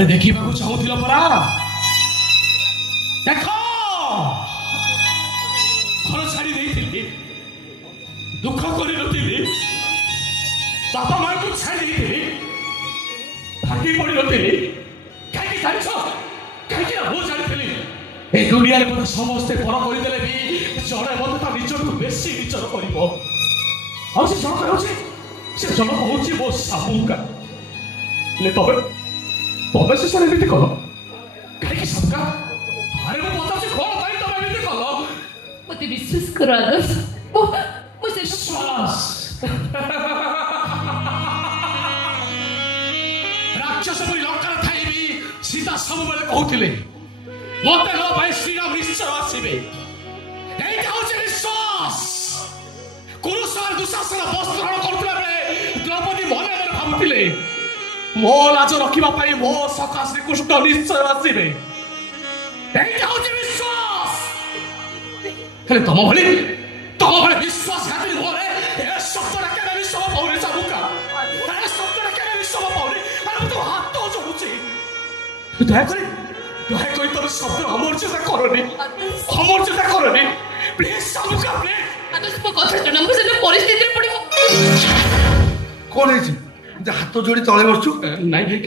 ଆରେ ଦେଖିବାକୁ ଚାହୁଁଥିଲ ପରା, ଦେଖ ଘର ଛାଡ଼ି ଦେଇଥିଲି, ଦୁଃଖ କରିନଥିଲି, ବାପା ମାଙ୍କୁ ଛାଡ଼ି ଦେଇଥିଲି, ଭାଙ୍ଗି ପଡ଼ିନଥିଲି। କାହିଁକି ଜାଣିଛ? କାହିଁକି ନା ମୁଁ ଜାଣିଥିଲି ଏ ଦୁନିଆରେ ମୋତେ ସମସ୍ତେ ପର କରିଦେଲେ ବି ଜଣେ ମୋତେ ତା ନିଜକୁ ବେଶୀ ନିଜର କରିବ। ଆଉ ସେ ଜଣକ ହେଉଛି, ସେ ଜଣକ ହେଉଛି ମୋ ସାବୁକା। ହେଲେ ତମେ ଶେଷରେ ଏମିତି କଲ କାହିଁକି ସାବୁକା? ଆରେ ମୁଁ ପଚାରୁଛି କଣ ପାଇଁ ତମେ ଏମିତି କଲ? ମୋତେ ବିଶ୍ୱାସ କର ଆଦର୍ଶ, ମୁଁ ସେ ରାକ୍ଷସ ପରି ଲଙ୍କାର ଥାଇ ବି ସୀତା ସବୁବେଳେ କହୁଥିଲେ ମତେ ନ ପାଇଁ ଶ୍ରୀରାମ ନିଶ୍ଚୟ ଆସିବେ। ଏଇଟା ହଉଛି ବିଶ୍ୱାସ। କୁରୁଷର ଦୁଃଶାସନ ବସ୍ତ୍ରହରଣ କରୁଥିଲା ବେଳେ ଦ୍ରୌପଦୀ ମନେ ମନେ ଭାବୁଥିଲେ ମୋ ଲାଜ ରଖିବା ପାଇଁ ମୋ ସଖା ଶ୍ରୀକୃଷ୍ଣ ନିଶ୍ଚୟ ଆସିବେ। ଏଇଟା ହଉଛି ବିଶ୍ୱାସ। ହେଲେ ତମ ଭଳି ବିଶ୍ୱାସଘାତୀ ଘରେ ଏ ଶବ୍ଦଟା କେବେ ବିଶ୍ୱାସ ପାଉନି ସାବୁକା। ଏ ଶବ୍ଦଟା କେବେ ବିଶ୍ୱାସ ପାଉନି। ଆରେ ମୁଁ ତ ହାତ ଯୋଡୁଛି, ଦୟାକରି ତମେ ଶବ୍ଦ ଅମର୍ଯ୍ୟାଦା କରନି, ଅମର୍ଯ୍ୟାଦା କରନି ପ୍ଲିଜ ସାବୁକା, ପ୍ଲିଜ। ଆଦର୍ଶ ମୋ କଥା ଶୁଣ, ମୁଁ ସେଦିନ ପରିସ୍ଥିତିରେ ପଡ଼ିବ। କଣ ହେଇଛି? ହାତ ଯୋଡି ତଳେ ବସଛୁ? ନାଇଁ ଭାଇ।